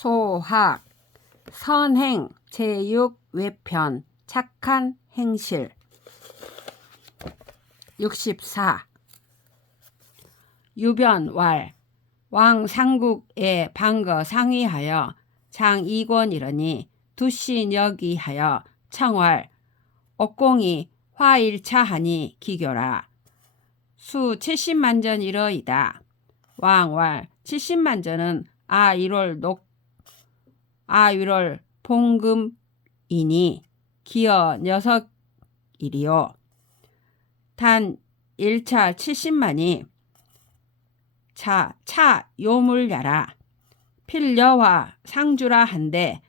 소학 선행 제6외편 착한 행실 64. 유변왈 왕상국의 방거 상의하여 장이권 이르니 두신 여기하여 청왈 옥공이 화일차하니 기교라. 수 70만전 이러이다. 왕왈 70만전은 아위롤 봉금이니 기어 녀석이리요. 단 1차 70만이 차 요물야라. 필여와 상주라 한데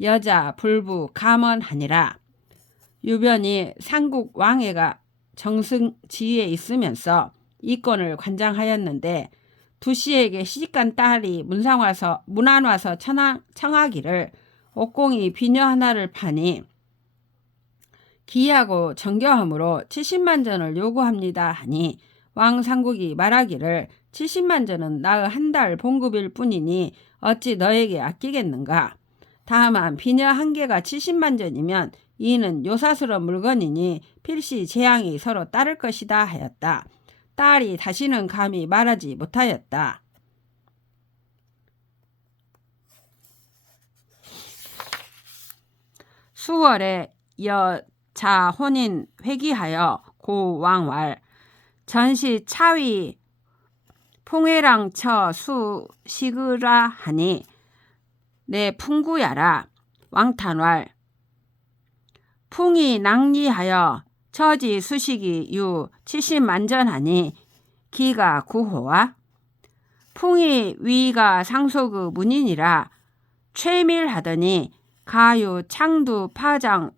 여자 불부 감언하니라. 유변이 상국 왕해가 정승지에 있으면서 이권을 관장하였는데 두씨에게 시집간 딸이 문안 와서 청하기를 옥공이 비녀 하나를 파니 기하고 정교함으로 70만전을 요구합니다 하니 왕상국이 말하기를 70만전은 나의 한 달 봉급일 뿐이니 어찌 너에게 아끼겠는가. 다만 비녀 한 개가 70만전이면 이는 요사스러운 물건이니 필시 재앙이 서로 따를 것이다 하였다. 딸이 다시는 감히 말하지 못하였다. 수월에 여자 혼인 회기하여 고 왕왈 전시 차위 풍회랑 처 수시그라 하니 내 풍구야라. 왕탄왈 풍이 낭리하여 처지 수식이 유 70만전 하니 기가 구호와 풍이 위가 상소그 문인이라 최밀하더니 가유 창두 파장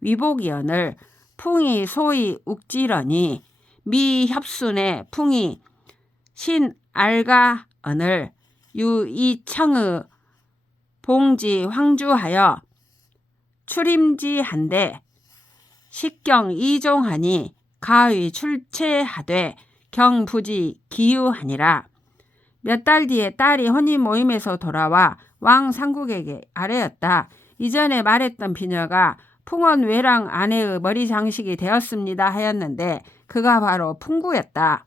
위복이언을 풍이 소위 욱지러니 미협순의 풍이 신알가언을 유이청의 봉지 황주하여 출임지한데 식경 이종하니 가위 출체하되 경부지 기유하니라. 몇 달 뒤에 딸이 혼인 모임에서 돌아와 왕상국에게 아뢰었다. 이전에 말했던 비녀가 풍원 외랑 아내의 머리 장식이 되었습니다 하였는데 그가 바로 풍구였다.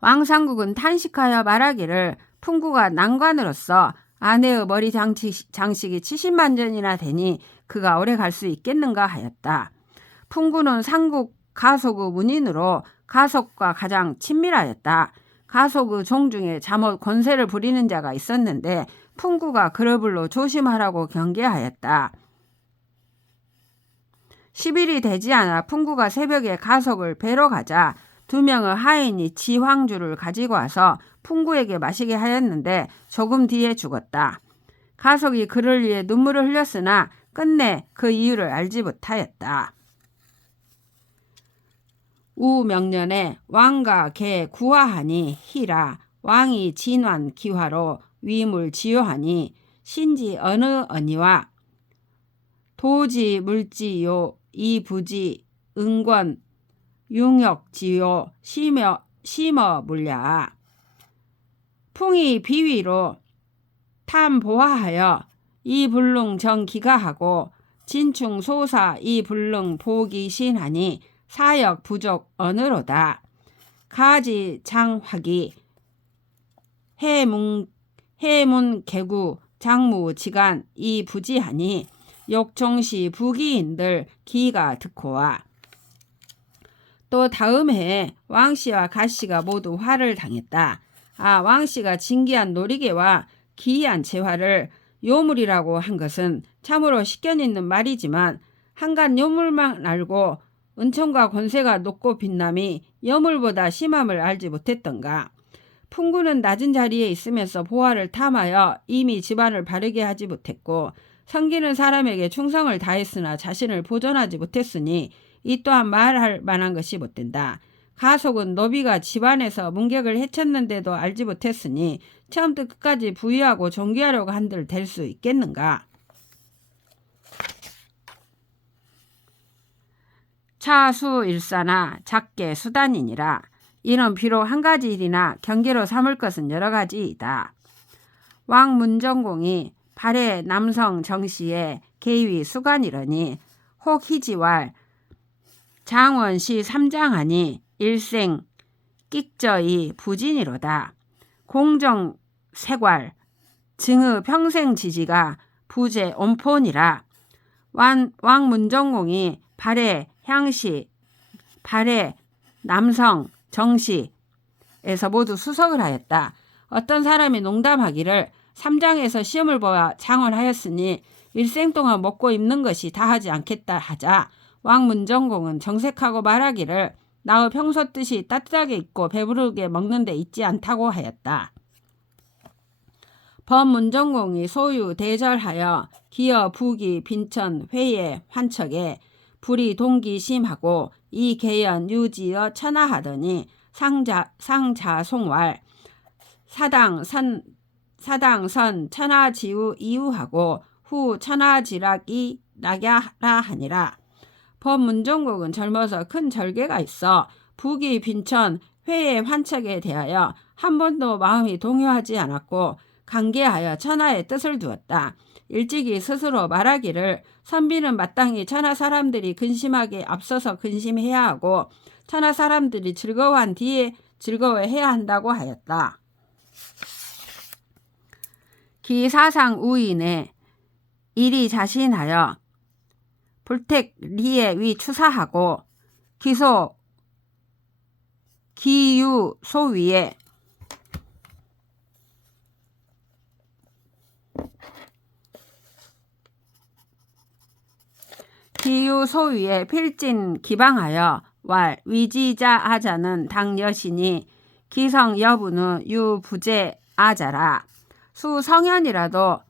왕상국은 탄식하여 말하기를 풍구가 난관으로서 아내의 머리 장식이 70만전이나 되니 그가 오래 갈 수 있겠는가 하였다. 풍구는 상국 가속의 문인으로 가속과 가장 친밀하였다. 가속의 종 중에 잠옷 권세를 부리는 자가 있었는데 풍구가 그를 불러 조심하라고 경계하였다. 10일이 되지 않아 풍구가 새벽에 가속을 뵈러 가자 2명의 하인이 지황주를 가지고 와서 풍구에게 마시게 하였는데 조금 뒤에 죽었다. 가속이 그를 위해 눈물을 흘렸으나 끝내 그 이유를 알지 못하였다. 우명년에 왕과 개 구하하니 희라. 왕이 진환 기화로 위물 지요하니 신지 어느 언니와 도지 물지요 이부지 은권 융역지요 심어 물랴. 풍이 비위로 탐보하하여 이 불능 정기가하고 진충 소사 이 불능 보기신하니 사역 부족 어느로다. 가지 장화기 해문 개구 장무 지간 이 부지하니 욕종시 부기인들 기가 듣고와. 또 다음 해에 왕씨와 가씨가 모두 화를 당했다. 왕씨가 진기한 놀이개와 기이한 재화를 요물이라고 한 것은 참으로 식견있는 말이지만 한간 요물만 알고 은총과 권세가 높고 빛남이 여물보다 심함을 알지 못했던가. 풍구는 낮은 자리에 있으면서 보화를 탐하여 이미 집안을 바르게 하지 못했고 섬기는 사람에게 충성을 다했으나 자신을 보존하지 못했으니 이 또한 말할 만한 것이 못된다. 가속은 노비가 집안에서 문객을 해쳤는데도 알지 못했으니 처음부터 끝까지 부유하고 존귀하려고 한들 될 수 있겠는가. 차수일사나 작게 수단이니라. 이는 비록 한 가지 일이나 경계로 삼을 것은 여러 가지이다. 왕문정공이 발해 남성 정씨의 계위 수간이러니 혹 희지왈 장원시 삼장하니 일생 끽저이 부진이로다. 공정 세괄 증의 평생 지지가 부재 온폰이라. 왕문정공이 발해 향시 발해 남성 정시에서 모두 수석을 하였다. 어떤 사람이 농담하기를 삼장에서 시험을 보아 장원하였으니 일생 동안 먹고 입는 것이 다하지 않겠다 하자 왕문정공은 정색하고 말하기를 나의 평소 뜻이 따뜻하게 입고 배부르게 먹는 데 있지 않다고 하였다. 범문정공이 소유 대절하여 기어 부기 빈천 회에 환척에 불이 동기심하고 이 계연 유지어 천하하더니 상자송왈 사당선 천하지우 이후하고 후 천하지락이 나갸라 하니라. 범문정공은 젊어서 큰 절개가 있어 부기 빈천 회의 환척에 대하여 한 번도 마음이 동요하지 않았고 강개하여 천하의 뜻을 두었다. 일찍이 스스로 말하기를 선비는 마땅히 천하 사람들이 근심하게 앞서서 근심해야 하고 천하 사람들이 즐거워한 뒤에 즐거워해야 한다고 하였다. 기사상 우인에 일이 자신하여 불택 리에 위 추사하고 기소 기유 소위에 필진 기방하여 왈 위지자 아자는 당 여신이 기성 여부는 유부제 아자라. 수 성현이라도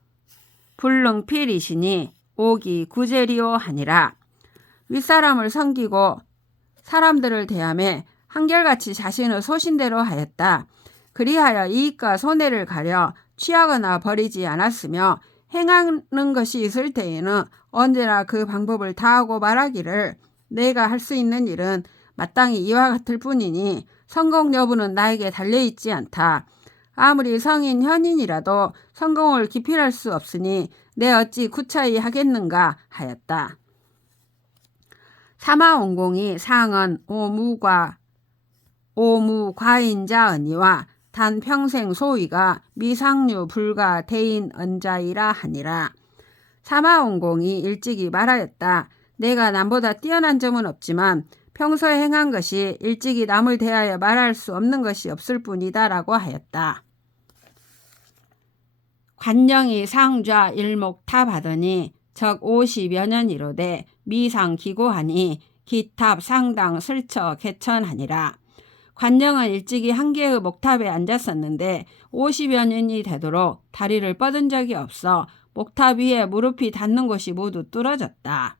불능필이시니 오기 구제리오 하니라. 윗사람을 섬기고 사람들을 대하며 한결같이 자신의 소신대로 하였다. 그리하여 이익과 손해를 가려 취하거나 버리지 않았으며 행하는 것이 있을 때에는 언제나 그 방법을 다하고 말하기를 내가 할 수 있는 일은 마땅히 이와 같을 뿐이니 성공 여부는 나에게 달려있지 않다. 아무리 성인 현인이라도 성공을 기필할 수 없으니 내 어찌 구차히 하겠는가 하였다. 사마온공이 상은 오무과인자언니와 단 평생 소위가 미상류 불가 대인 언자이라 하니라. 사마온공이 일찍이 말하였다. 내가 남보다 뛰어난 점은 없지만 평소에 행한 것이 일찍이 남을 대하여 말할 수 없는 것이 없을 뿐이다 라고 하였다. 관령이 상좌 일목탑하더니 적 50여 년 이로되 미상 기고하니 기탑 상당 슬처 개천하니라. 관령은 일찍이 한 개의 목탑에 앉았었는데 50여 년이 되도록 다리를 뻗은 적이 없어 목탑 위에 무릎이 닿는 곳이 모두 뚫어졌다.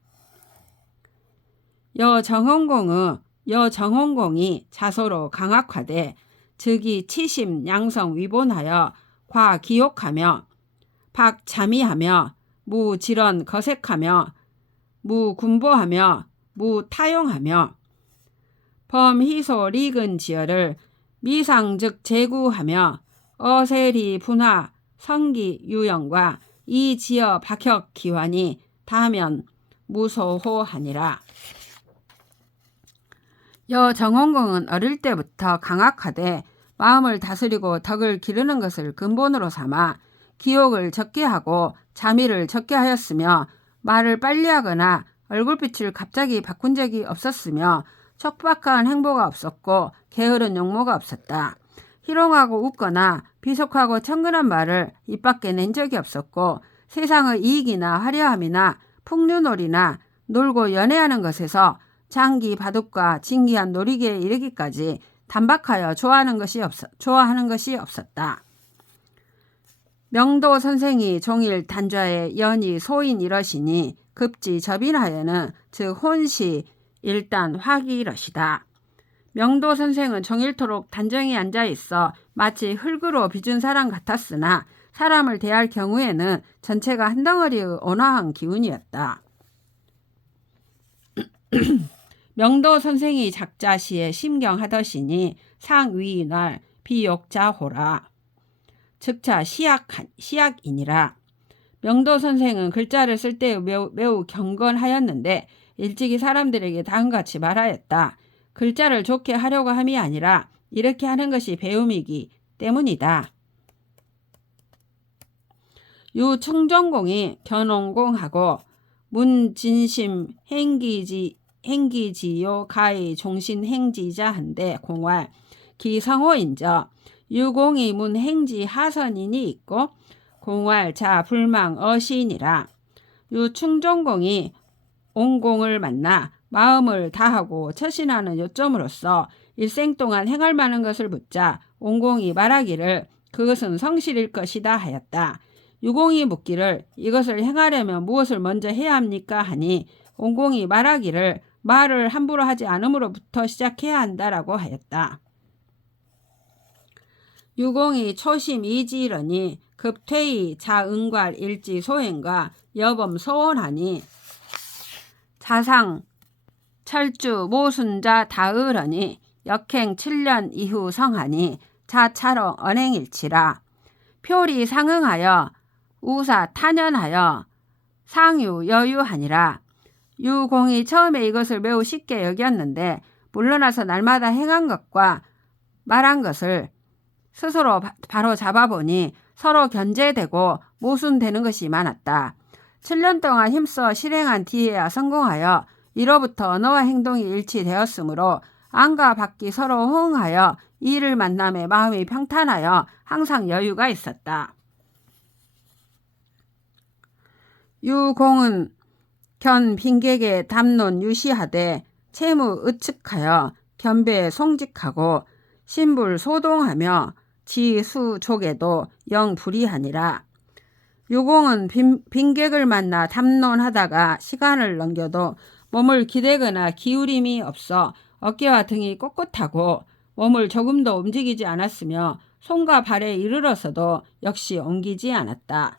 여정헌공이 자소로 강악화돼 즉이 치심 양성 위본하여 과 기욕하며 박 자미하며 무 질언 거색하며 무 군보하며 무 타용하며 범희소 리근 지어를 미상즉 제구하며 어세리 분화 성기 유영과 이 지어 박혁 기환이 다면 무소호하니라. 여정헌공은 어릴 때부터 강악하되 마음을 다스리고 덕을 기르는 것을 근본으로 삼아 기욕을 적게 하고 자미를 적게 하였으며 말을 빨리 하거나 얼굴빛을 갑자기 바꾼 적이 없었으며 척박한 행보가 없었고 게으른 용모가 없었다. 희롱하고 웃거나 비속하고 천근한 말을 입 밖에 낸 적이 없었고 세상의 이익이나 화려함이나 풍류놀이나 놀고 연애하는 것에서 장기 바둑과 진기한 놀이기에 이르기까지 단박하여 좋아하는 것이 없었다. 명도 선생이 종일 단좌에 연이 소인 이러시니 급지 접인하여는 즉 혼시 일단 화기 이러시다. 명도 선생은 종일토록 단정히 앉아있어 마치 흙으로 빚은 사람 같았으나 사람을 대할 경우에는 전체가 한 덩어리의 온화한 기운이었다. 명도 선생이 작자시에 심경하더시니 상위날 비욕자호라. 즉차 시약이니라. 명도 선생은 글자를 쓸 때 매우 경건하였는데 일찍이 사람들에게 다음같이 말하였다. 글자를 좋게 하려고 함이 아니라 이렇게 하는 것이 배움이기 때문이다. 유충정공이 견옹공하고 문진심 행기지요 가히 종신행지자한데 공활 기성호인저 유공이 문행지 하선인이 있고 공활 자 불망 어시이니라. 유충정공이 온공을 만나 마음을 다하고 처신하는 요점으로서 일생 동안 행할 만한 것을 묻자 온공이 말하기를 그것은 성실일 것이다 하였다. 유공이 묻기를 이것을 행하려면 무엇을 먼저 해야 합니까 하니 온공이 말하기를 말을 함부로 하지 않음으로부터 시작해야 한다라고 하였다. 유공이 초심 이지이러니 급퇴의 자응괄 일지 소행과 여범 소원하니 자상 철주 모순자 다으러니 역행 7년 이후 성하니 자차로 언행일치라. 표리 상응하여 우사 탄연하여 상유 여유하니라. 유공이 처음에 이것을 매우 쉽게 여겼는데 물러나서 날마다 행한 것과 말한 것을 스스로 바로 잡아보니 서로 견제되고 모순되는 것이 많았다. 7년 동안 힘써 실행한 뒤에야 성공하여 이로부터 언어와 행동이 일치되었으므로 안과 밖이 서로 호응하여 이를 만남에 마음이 평탄하여 항상 여유가 있었다. 유공은 견 빈객의 담론 유시하되 채무 의측하여 견배 송직하고 신불 소동하며 지수족에도 영 불이하니라. 유공은 빈객을 만나 담론하다가 시간을 넘겨도 몸을 기대거나 기울임이 없어 어깨와 등이 꼿꼿하고 몸을 조금도 움직이지 않았으며 손과 발에 이르러서도 역시 옮기지 않았다.